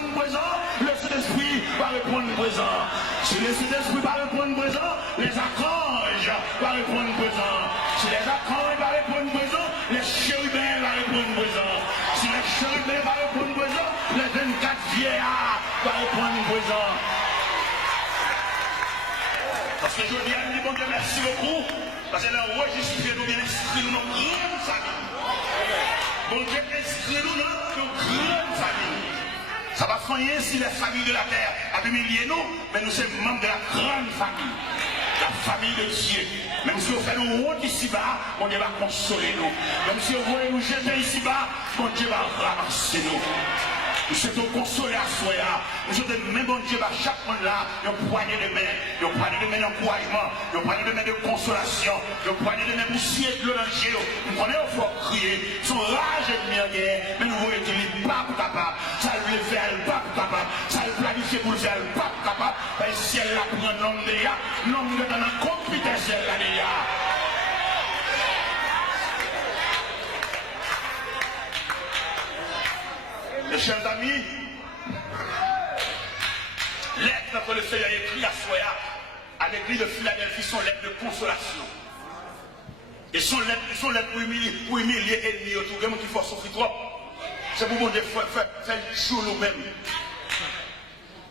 répondre présent, le Saint-Esprit va répondre présent. Si le Saint-Esprit va répondre présent, les archanges vont répondre présent. Si les archanges vont répondre présent, les chérubins vont répondre présent. Si les chérubins vont répondre présent, les 24 vieillards vont répondre présent. Parce que je dis à lui, bon Dieu, merci beaucoup. Parce que l'enregistré nous bien inscrit nous dans une grande famille. Bon Dieu, inscrit-nous dans une grande famille. Ça va soigner si les familles de la terre ont humilié nous, mais nous sommes membres de la grande famille. La famille de Dieu. Même si on fait nous honte ici-bas, bon Dieu va consoler nous. Même si on voulait nous jeter ici-bas, bon Dieu va ramasser nous. Nous sommes consolés à soi. Nous sommes même bon Dieu, à chaque monde là, une poignée de main, une poignée de main d'encouragement, une poignée de main de consolation, une poignée de main pour scier de l'oranger. Nous prenons il faut crier. Son rage est de guerre, mais nous voyons qu'il n'est pas capable. Ça le fait, elle pas capable. Ça le planifie pour le faire, elle pas capable. Et si elle la prend un homme de ya, l'homme de dans la compétence, elle l'a déjà. Mes chers amis, lettre que le Seigneur a écrit à Soya, à l'église de Philadelphie, sont lettres de consolation. Et sont lettres pour humilier l'ennemi autour de moi qui faut souffrir trop. C'est pour mon Dieu faire le jour nous-mêmes.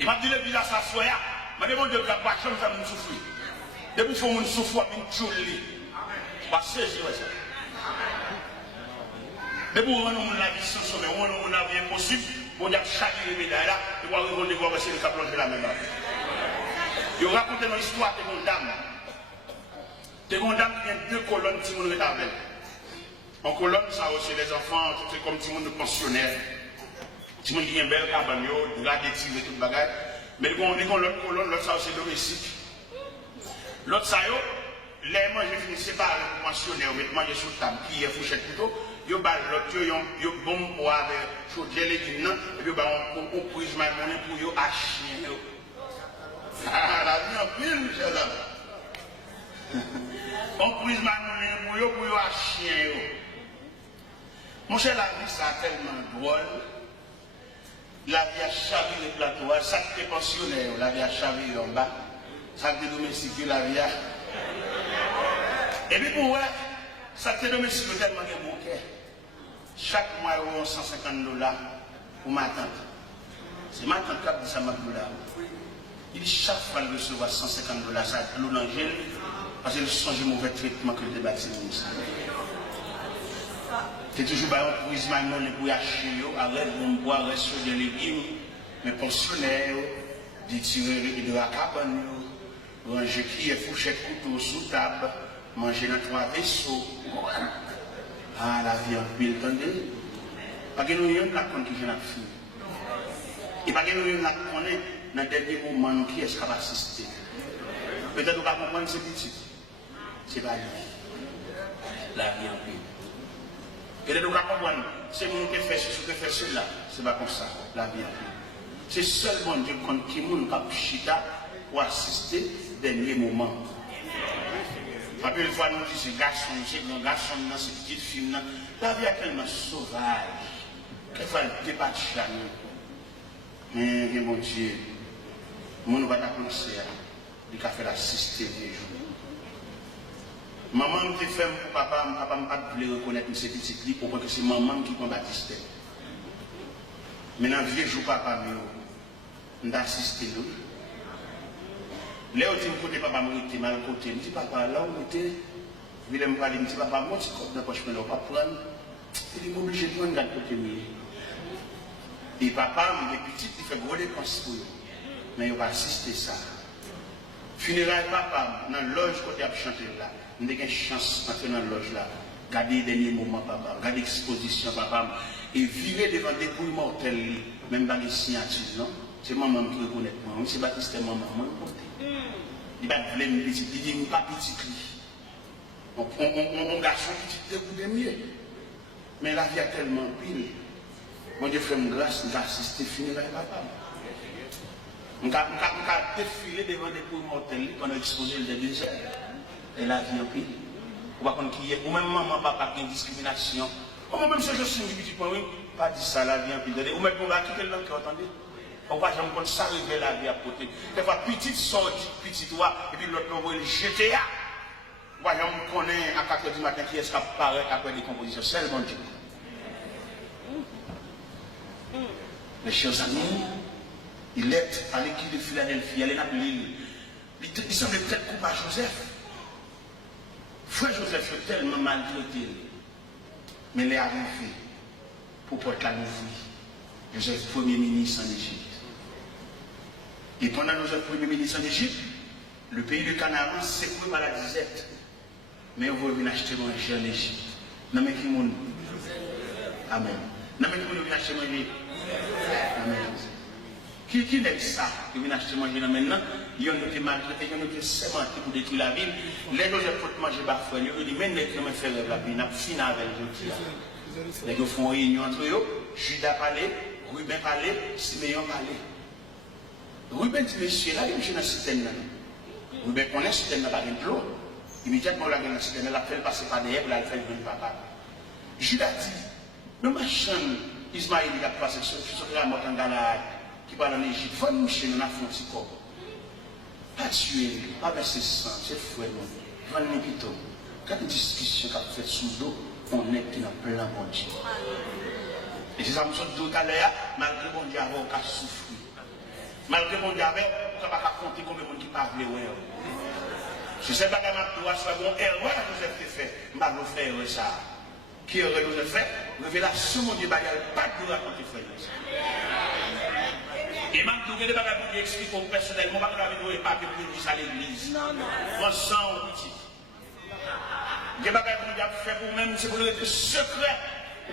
Il m'a dit le village à Soya, m'a dit mon Dieu, la passion me fait souffrir. Depuis qu'il faut me souffrir, je me suis pas saisir ça. Mais pour rendre la vie sans sommet, on a la vie impossible, on a chaque médaille là, et on va revoir c'est le cap plonger la même bas. Il raconte une histoire de mon dame. De mon dame qui a deux colonnes qui sont avec. En colonne, ça aussi les enfants, c'est comme tout le monde pensionnaire. Tout le monde qui a une belle cabane, il a des petits et tout le bagage. Mais l'autre colonne, l'autre ça aussi domestique. L'autre ça, les manger finissent par le pensionnaire, mais manger sur table, qui est fourchette plutôt. Yo bal l'autre yo bon pour avec chaudé les légumes et puis on prise ma monnaie pour yo acheter yo. Ah la vie en pile c'est là. On prise ma monnaie pour yo acheter yo. Mon cher la vie ça tellement drôle. La vie a chaviré le plateau, ça qui est pensionnaire, la vie a chaviré en bas. Ça qui est domestique, la vie a. Et puis pour ça qui est domestique tellement que mon cœur. Chaque mois, il y a $150 pour ma tante. C'est ma tante qui a dit ça, ma douleur. Il dit chaque fois qu'il recevra $150, ça a l'eau dans le gel, parce qu'il change le mauvais traitement que le bâti. C'est toujours un prise manuel pour acheter, arrête de boire, reste sur des légumes, mais pensionnaires, des tireurs de la cabane, ranger qui est fourchette couteau sous table, manger dans 3 vaisseaux. Ah, la vie en pile, attendez. Parce que nous avons la compte qui vient à finir. Et parce que nous avons la compte dans le dernier moment qui est-ce qui va assister. Peut-être qu'on va comprendre ce petit. C'est pas lui. La vie en pile. Peut-être qu'on va comprendre, c'est nous qui fait ce qui fait cela. C'est pas comme ça. La vie en pile. C'est seulement Dieu qui nous a chita pour assister au dernier moment. Après une fois nous disons c'est garçon, c'est grand garçon, c'est petite fille, la vie est tellement sauvage. Qu'elle va le débattre chez nous. Mais mon Dieu, mon va t'annoncer, il a fait l'assister des jours. Maman me fait pour papa m'a pas voulu reconnaître ces petites filles pour que c'est maman qui m'a baptisé. Maintenant, vieux jour papa, m'a assisté nous. Là, je dis, papa, je suis mal côté. Je dis, papa, là, où était, je vais me parler, je dis, papa, moi, je suis poche, mais je ne vais pas prendre. Il dit, je suis obligé de prendre un côté. Et papa, il est petit, il fait gros dépenses pour lui. Mais il va assister ça. Funérailles, papa, dans la loge, quand il a chanté là, il a une chance d'entrer dans la loge là. Garder les derniers moments, papa, garder l'exposition, papa, et vivre devant des couilles mortelles, même dans les signatures, non? C'est maman qui reconnaît moi. C'est Baptiste, maman, maman. Il va te blâmer petit, il dit, pas petit. On garçon petit, c'est mieux. Mais la vie a tellement pile. Mon Dieu, fait une grâce, on a assisté, fini là, papa. On a défilé devant des couilles mortelles pendant l'exposé le désert. Et la vie a pile. Ou même maman, papa, qui a une discrimination. Ou même si je suis un petit point, oui, pas dit ça, la vie a pile. Ou même on va quitter le nom qui entendez. On va jamais comme ça arriver la vie à côté. Des fois, petite sortie, petite toi, et puis l'autre nous le jeter. Voyons, on connaît à 4h du matin qui est-ce qui apparaît après des compositions. Seulement Dieu. Mes chers amis, il est à l'équipe de Philadelphie, elle est dans l'île. Il semble peut-être coupable à Joseph. Frère Joseph est tellement maltraité. Mais il est arrivé pour porter la nouvelle. Joseph, premier ministre en Égypte. Et pendant Joseph, premier ministre en Égypte, le pays de Canaan s'est coupé par la disette. Mais on va venir acheter manger en Égypte. Non, mais qui monde? Amen. Non, mais qui monde vient acheter manger? Amen. Qui n'est ça qui vient acheter manger maintenant? Il y a été maltraité, il y a été sémanté pour détruire la ville. Les gens qui manger parfois, ils disent, mais les gens qui font la ville, ils ont fini avec eux. Les gens font une réunion entre eux, Judas parlait, Ruben parlait, Siméon parlait. Ruben dit, monsieur, là, il y a une citerne. Ruben connaît la citerne, il n'y a pas de l'eau. Immédiatement, la citerne, elle a fait passer par derrière, elle a fait le papa. Judas dit, le machin, Ismaël, il a passé sur la mort en Galade, qui parle en Égypte, il faut nous chez nous, on a fait un petit corps. Pas tuer, pas verser sang, c'est fouet, non. Il faut nous plutôt. Quand une discussion qu'a fait sous l'eau, on est dans plein bon Dieu. Et c'est ça que je me dis tout à l'heure, malgré bon Dieu, on a souffert. Malgré bon Dieu, on ne peut pas compter combien de monde qui parle. Si c'est pas que je soit bon erreur que Joseph fait, je vais faire ça. Qui aurait Joseph fait? Révélation, mon Dieu, pas de raconter frère. Et même si vous avez des bagages pour expliquer personnellement, je ne vais pas venir à l'église. Non, non. Moi, sans petit. Des bagages que vous fait pour vous-même, c'est pour le secret.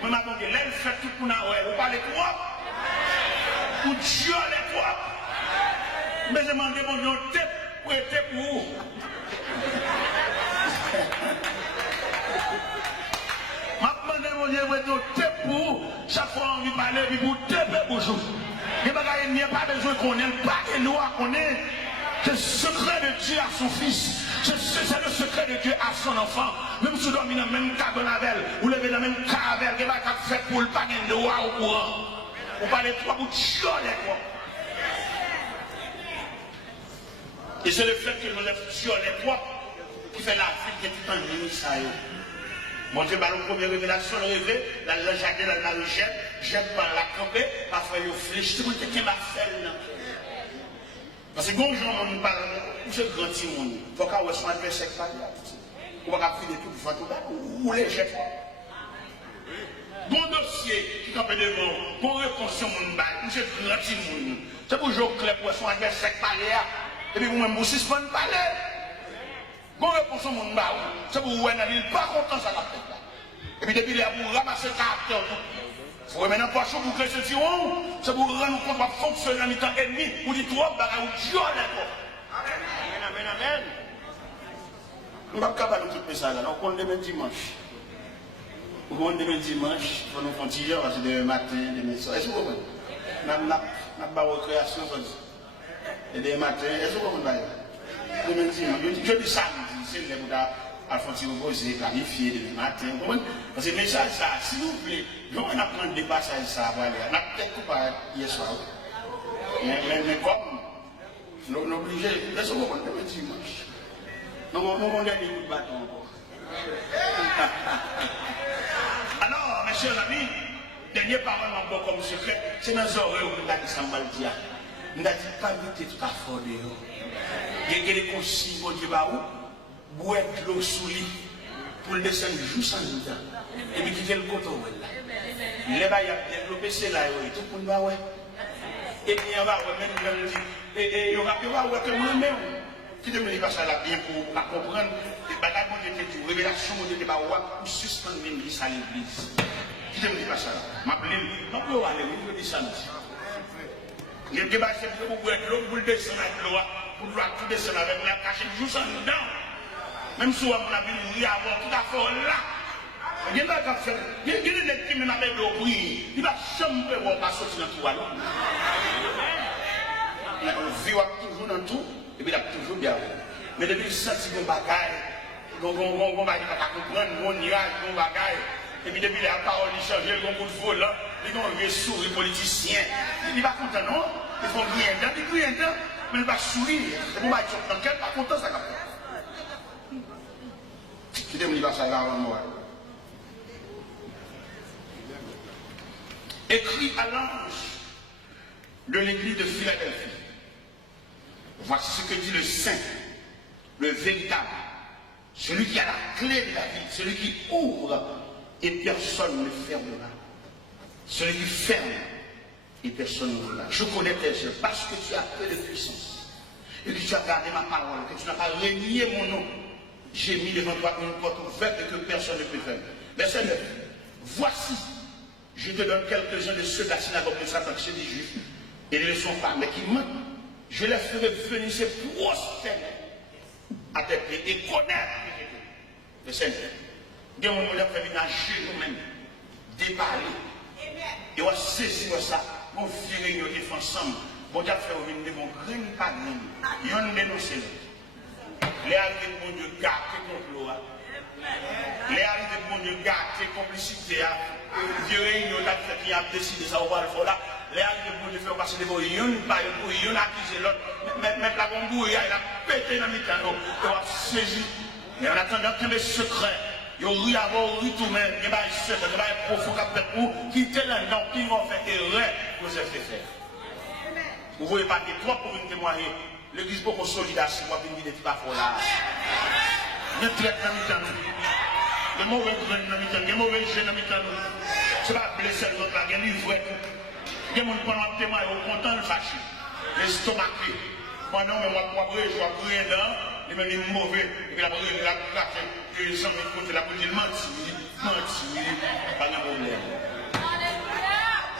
Vous même attendez, là, vous faites tout pour nous. Vous parlez trop. Ou Dieu les trop. Mais je demande mon Dieu, tête pour être pour vous. Je demande mon Dieu, tête pour vous. Chaque fois, on veut parler, puis vous tête pour vous. Il n'y a pas besoin qu'on ait, pas de loi qu'on ait. C'est le secret de Dieu à son fils. C'est le secret de Dieu à son enfant. Même si vous dormez dans le même cabane avec elle, vous levez dans le même cabane, il n'y a pas de fait pour le pas de loi au courant. Vous parlez trois bouts de chiolet, quoi. Et c'est le fait que nous lève sur les trois qui fait la vie qui est tout en ministre. Mon Dieu, la première révélation, le réveil, dans le jardin, dans la richesse, j'aime pas la camper, parfois il fléchit, tout le monde qui m'a fait. Parce que quand les gens me parlent, c'est grand monde, il faut qu'on soit un peu sec par là. On va filer tout, il faut tout là, ou les jets. Bon dossier qui campe devant, bon réponse sur mon bail, c'est grand monde. C'est pour jouer clair pour soit un peu sec par là, et puis vous-même vous suspendez par là. Bon réponse sur mon bail, c'est pour vous, il n'est pas content ça la tête là. Et puis depuis là, vous ramassez le caractère. Vous remettez un poisson pour que ce tiron, c'est pour rendre compte de fonctionner en étant ennemi, ou dit trop, ou Dieu d'accord. Amen, amen, amen. On ne va pas capable de tout ça là, on compte demain dimanche. On compte demain dimanche, on nous continue, parce que demain matin, demain soir. Est-ce que vous comprenez? On n'a pas de recréation, et demain matin, est-ce que vous comprenez? Demain dimanche, je dis samedi, c'est le Bouddha. Alphonse Roposé, planifié demain matin. Parce que le message, ça, s'il vous plaît, on apprend des passages, ça va aller. On a peut-être pas hier soir. Mais comme, nous obligés, laissons-nous prendre le dimanche. Nous avons des coups de bâton encore. Alors, mes chers amis, dernier parole encore comme secret, c'est dans les oreilles où nous avons dit ça, nous avons dit pas lutter tout à fort dehors. Il y a des consignes, mon Dieu, boire de l'eau sous lit pour le descendre juste en dedans. Et puis quitter le coton. Les bas, il y a développé cela, tout le monde va ouais. Et puis on va même dire, et il y aura que moi-même, qui te me dit pas ça là bien pour comprendre, les bagages qu'on était dit, révélation qu'on était pour suspendre l'église à l'église. Qui te me dit pas ça là? M'appeler, non, on va aller, on va descendre. Les débats, c'est pour boire de l'eau, pour le descendre avec l'eau, pour tout descendre avec la cachette juste en dedans. Même si on a vu avoir tout à fait là, il y a des gens qui m'ont fait de bruit, il va jamais pas sortir dans tout. On vit toujours dans tout, et puis il a toujours bien. Mais depuis que je sens qu'on bagaille, on va comprendre, on ira, on bagaille, et puis depuis la parole, il change, on coup de vol là, ils ont un sourire politicien. Il n'est pas content, non? Ils font rien dedans, ils crient dedans, mais il va sourire. C'est pour moi qu'ils sont dans quel pas content, ça capte. Qui te dit ça avant moi? Écrit à l'ange de l'église de Philadelphie. Voici ce que dit le saint, le véritable, celui qui a la clé de la vie, celui qui ouvre et personne ne fermera. Celui qui ferme et personne ne l'ouvrira. Je connais tes œuvres parce que tu as peu de puissance et que tu as gardé ma parole, que tu n'as pas renié mon nom. J'ai mis devant toi une porte ouverte et que personne ne peut fermer. Verset 9. Voici, je te donne quelques-uns de ceux de la synagogue de Satan, chez les Juifs, et ne le sont pas, mais qui mentent. Je les ferai venir se prosterner à tes pieds et connaître le Seigneur. Dieu m'a fait venir à nous-mêmes, déballer. Et on saisir ça, on virer nos défense ensemble. Bon Dieu fait venir mon grain pas grain. Et on dénonce là. Les arrivées de mon Dieu gâté complot. Les arrivées de mon Dieu gâté complicité. Dieu réunion qui a décidé ça, on va le faire là. Les arrivées de mon Dieu faire passer des boys, ils n'ont pas accusé l'autre. Mettre la bombe, il a pété dans le mécano. On va saisir. Et en attendant qu'il y ait secret. Yo ri avant, ri tout même, il y a un secret, il y a un profond qui quitter le nom, qui vont faire erreur pour se faire. Vous voyez pas que toi pour venir témoigner, l'église beaucoup solidaire, si moi, je ne dis pas pour là. Je traite dans le temps. Les mauvais grains dans le temps, les mauvais jeunes dans le temps. C'est pas blesser l'autre là, il y a une vraie. Il y a des gens qui ont témoigné, ils sont contents de fâcher. Les stomachés. Pendant que moi, je vois rien là, il m'a dit mauvais, et puis la brûle, la craque, et les gens me comptent la brûle, il mentit, pas de problème.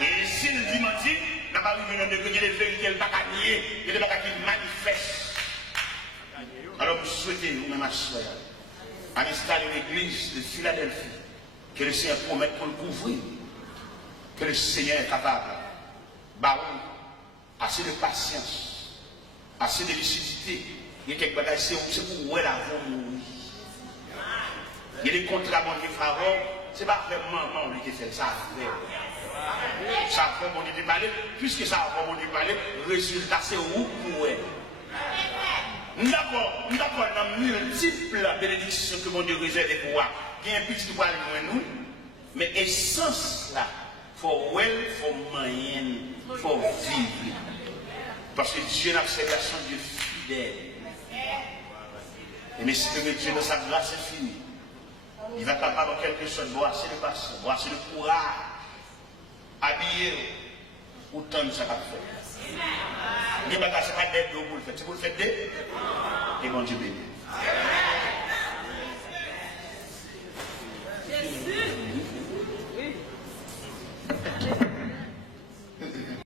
Et s'il dit mentir, n'a pas arrivé dans des vérités, il n'y a pas qu'à nier, il n'y a pas qui manifeste. Alors vous souhaitez, vous-même, ma soeur, à installer l'église de Philadelphie, que le Seigneur promette pour le couvrir, que le Seigneur est capable, baron, assez de patience. Assez de lucidité. Il y a quelques bagages, c'est pour où elle a mourir. Il y a des contrats qui font, c'est pas vraiment lui qui fait ça. Ça fait mon Dieu parler, puisque ça a mon Dieu parler, résultat c'est où pour elle. D'accord, dans multiples bénédictions que mon Dieu réserve pour moi. Il y a un petit poil de nous, mais essence là, pour well, pour moyen, pour vivre. Parce que Dieu n'a fait garçon Dieu fidèle. Et mais si Dieu dans sa grâce est fini, il va capable en quelque chose de boire, c'est le passé, boire, c'est le courage, habiller, autant de ça qu'a fait. Il n'y a pas de d'aide pour le faire. C'est pour le faire d'aide. Et bon Dieu béni.